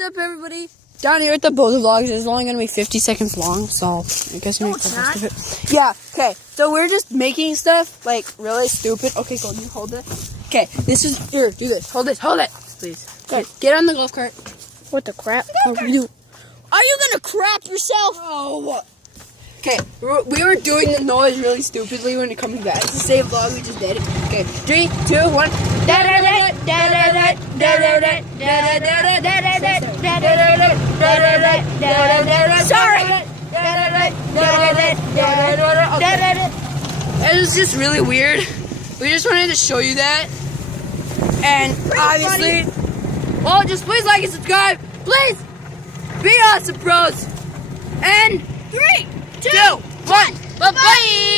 What's up, everybody? Down here at the Boulder Vlogs, it's only going to be 50 seconds long, so I guess you make the most of it. Yeah, okay, so we're just making stuff, like, really stupid. Okay, Golden, hold it. Okay, this is, here, do this. Hold it, please. Okay, get on the golf cart. What the crap? Are you going to crap yourself? Oh. Okay, we were doing the noise really stupidly when it comes back. It's the same vlog we just did. Okay, 3, 2, 1. Sorry. It was just really weird. We just wanted to show you that. And obviously, well, just please like and subscribe. Please be awesome, bros. And 3, 2, 1. Bye-bye.